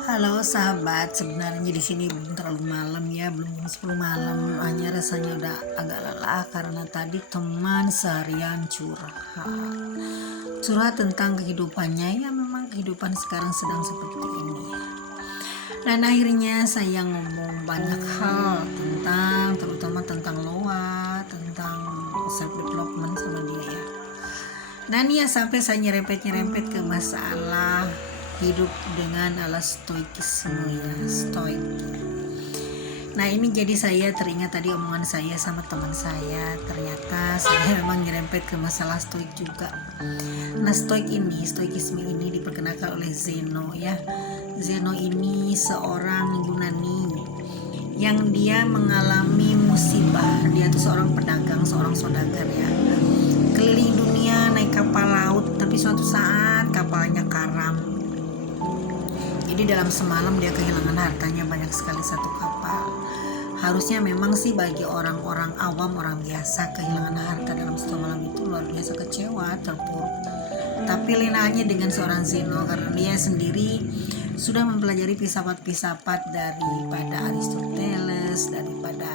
Halo sahabat, sebenarnya di sini belum terlalu malam ya, belum jam 10 malam. Hanya rasanya udah agak lelah karena tadi teman seharian curhat tentang kehidupannya. Ya memang kehidupan sekarang sedang seperti ini. Dan akhirnya saya ngomong banyak hal terutama tentang Loa, tentang self development sama dia ya. Nah nih ya sampai saya nyerempet ke masalah hidup dengan ala stoikisme ya, stoik. Nah ini jadi saya teringat tadi omongan saya sama teman saya, ternyata saya memang nyerempet ke masalah stoik juga. Nah stoikisme ini diperkenalkan oleh Zeno ya. Zeno ini seorang Yunani yang dia mengalami musibah. Dia tuh seorang pedagang, seorang saudagar ya, keliling dunia naik kapal laut, tapi suatu saat kapalnya karam. Jadi dalam semalam dia kehilangan hartanya banyak sekali, satu kapal. Harusnya memang sih bagi orang-orang awam, orang biasa, kehilangan harta dalam satu malam itu luar biasa kecewa, terpuruk. Tapi lain dengan seorang Zeno, karena dia sendiri sudah mempelajari filsafat-filsafat daripada Aristoteles, daripada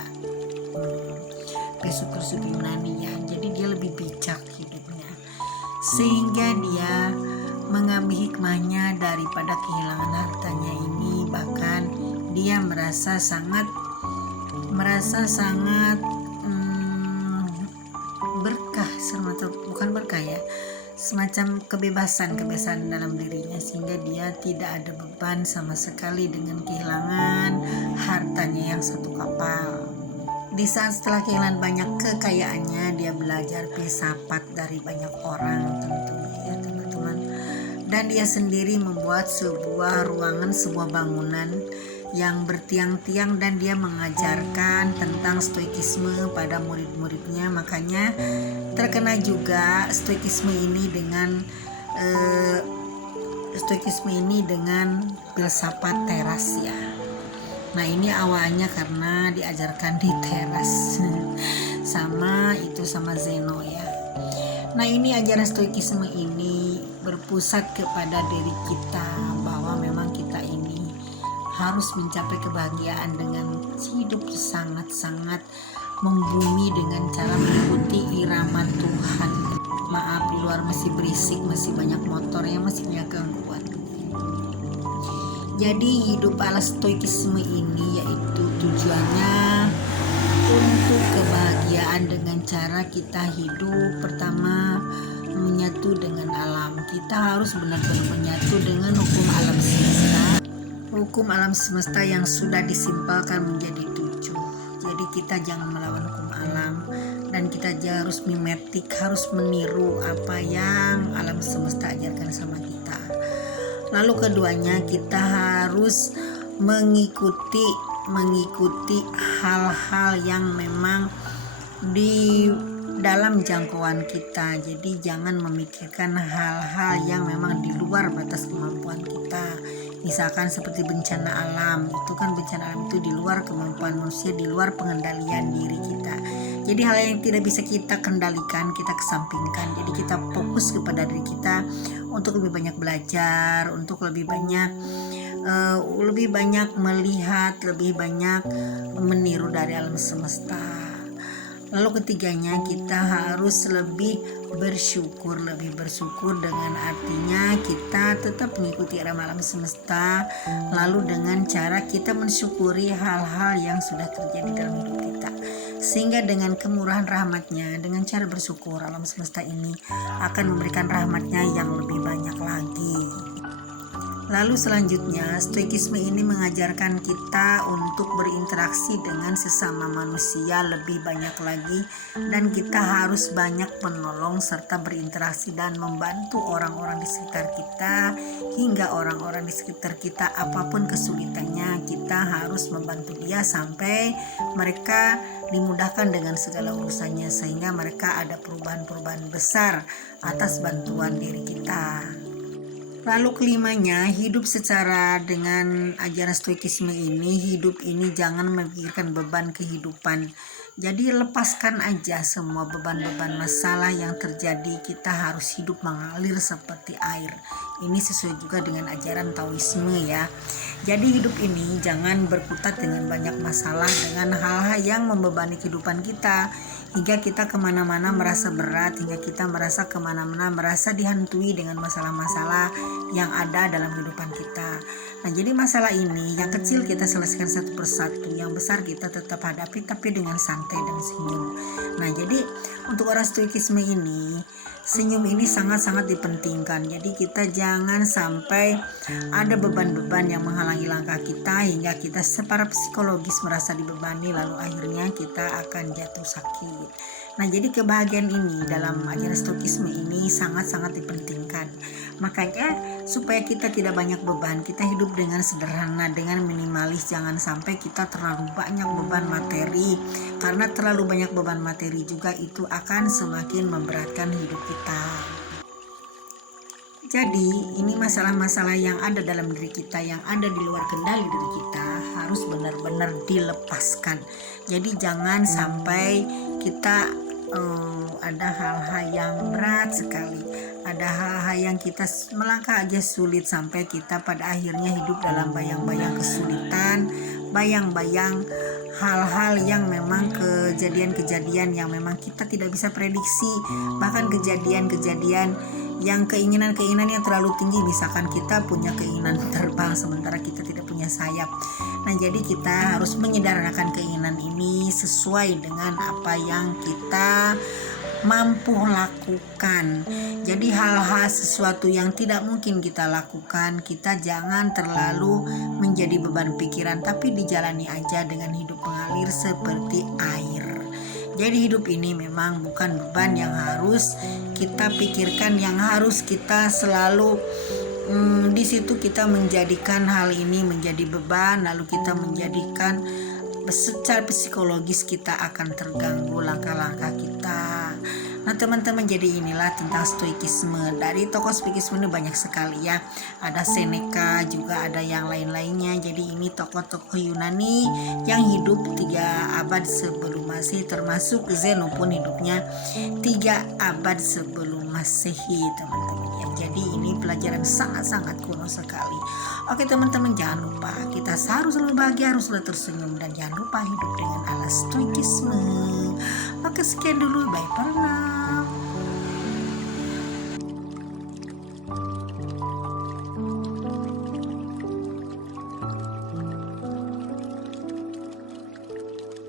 filsuf Yunani ya. Jadi dia lebih bijak hidupnya, sehingga dia mengambil hikmahnya daripada kehilangan hartanya ini. Bahkan dia merasa sangat berkah, bukan berkah ya, semacam kebebasan dalam dirinya, sehingga dia tidak ada beban sama sekali dengan kehilangan hartanya yang satu kapal. Di saat setelah kehilangan banyak kekayaannya, dia belajar filsafat dari banyak orang tentunya ya teman-teman. Dan dia sendiri membuat sebuah ruangan, sebuah bangunan yang bertiang-tiang, dan dia mengajarkan tentang stoikisme pada murid-muridnya. Makanya terkena juga stoikisme ini dengan filsafat teras ya. Nah ini awalnya karena diajarkan di teras sama Zeno ya. Nah ini ajaran stoikisme ini berpusat kepada diri kita, bahwa memang kita ini harus mencapai kebahagiaan dengan hidup sangat-sangat membumi dengan cara mengikuti irama Tuhan. Maaf, di luar masih berisik, masih banyak motor yang masih banyak gangguan. Jadi hidup ala stoikisme ini yaitu tujuannya untuk kebahagiaan dengan cara kita hidup pertama menyatu dengan alam. Kita harus benar-benar menyatu dengan hukum alam semesta. Hukum alam semesta yang sudah disimpulkan menjadi 7. Jadi kita jangan melawan hukum alam, dan kita harus mimetik, harus meniru apa yang alam semesta ajarkan sama kita. Lalu keduanya, kita harus mengikuti hal-hal yang memang di dalam jangkauan kita. Jadi jangan memikirkan hal-hal yang memang di luar batas kemampuan kita. Misalkan seperti bencana alam, itu kan bencana alam itu di luar kemampuan manusia, di luar pengendalian diri kita. Jadi hal yang tidak bisa kita kendalikan, kita kesampingkan. Jadi kita fokus kepada diri kita untuk lebih banyak belajar, untuk lebih banyak melihat, lebih banyak meniru dari alam semesta. Lalu ketiganya, kita harus lebih bersyukur dengan artinya kita tetap mengikuti irama alam semesta, lalu dengan cara kita mensyukuri hal-hal yang sudah terjadi dalam hidup kita, sehingga dengan kemurahan rahmatnya, dengan cara bersyukur, alam semesta ini akan memberikan rahmatnya yang lebih banyak lagi. Lalu selanjutnya, stoikisme ini mengajarkan kita untuk berinteraksi dengan sesama manusia lebih banyak lagi, dan kita harus banyak menolong serta berinteraksi dan membantu orang-orang di sekitar kita, hingga orang-orang di sekitar kita apapun kesulitannya, kita harus membantu dia sampai mereka dimudahkan dengan segala urusannya, sehingga mereka ada perubahan-perubahan besar atas bantuan diri kita. Lalu kelimanya, hidup secara dengan ajaran stoikisme ini, hidup ini jangan memikirkan beban kehidupan. Jadi lepaskan aja semua beban-beban masalah yang terjadi. Kita harus hidup mengalir seperti air. Ini sesuai juga dengan ajaran Taoisme ya. Jadi hidup ini jangan berkutat dengan banyak masalah, dengan hal-hal yang membebani kehidupan kita, hingga kita kemana-mana merasa berat, hingga kita merasa kemana-mana merasa dihantui dengan masalah-masalah yang ada dalam kehidupan kita. Nah, jadi masalah ini yang kecil kita selesaikan satu persatu, yang besar kita tetap hadapi tapi dengan santai dan senyum. Nah, jadi untuk orang stoikisme ini, senyum ini sangat-sangat dipentingkan. Jadi kita jangan sampai ada beban-beban yang menghalangi langkah kita, hingga kita secara psikologis merasa dibebani, lalu akhirnya kita akan jatuh sakit. Nah, jadi kebahagiaan ini dalam ajaran stoikisme ini sangat-sangat dipentingkan. Makanya supaya kita tidak banyak beban, kita hidup dengan sederhana, dengan minimalis. Jangan sampai kita terlalu banyak beban materi, karena terlalu banyak beban materi juga itu akan semakin memberatkan hidup kita. Jadi ini masalah-masalah yang ada dalam diri kita, yang ada di luar kendali diri kita, harus benar-benar dilepaskan. Jadi jangan sampai kita ada hal-hal yang berat sekali, ada hal-hal yang kita melangkah aja sulit, sampai kita pada akhirnya hidup dalam bayang-bayang kesulitan, bayang-bayang hal-hal yang memang kejadian-kejadian yang memang kita tidak bisa prediksi, bahkan kejadian-kejadian yang keinginan-keinginan yang terlalu tinggi. Misalkan kita punya keinginan terbang sementara kita tidak punya sayap. Nah, jadi kita harus menyederhanakan keinginan ini sesuai dengan apa yang kita mampu lakukan. Jadi hal-hal sesuatu yang tidak mungkin kita lakukan, kita jangan terlalu menjadi beban pikiran, tapi dijalani aja dengan hidup mengalir seperti air. Jadi hidup ini memang bukan beban yang harus kita pikirkan, yang harus kita selalu di situ kita menjadikan hal ini menjadi beban, lalu kita menjadikan secara psikologis kita akan terganggu langkah-langkah kita. Nah teman-teman, jadi inilah tentang stoikisme. Dari tokoh stoikisme ini banyak sekali ya. Ada Seneca, juga ada yang lain-lainnya. Jadi ini tokoh-tokoh Yunani yang hidup 3 abad sebelum Masehi, termasuk Zeno pun hidupnya 3 abad sebelum Masehi, teman-teman ya. Jadi ini pelajaran sangat-sangat kuno sekali. Oke teman-teman, jangan lupa kita harus selalu bahagia, harus selalu tersenyum, dan jangan lupa hidup dengan alas stoikisme. Oke, sekian dulu, bye for now.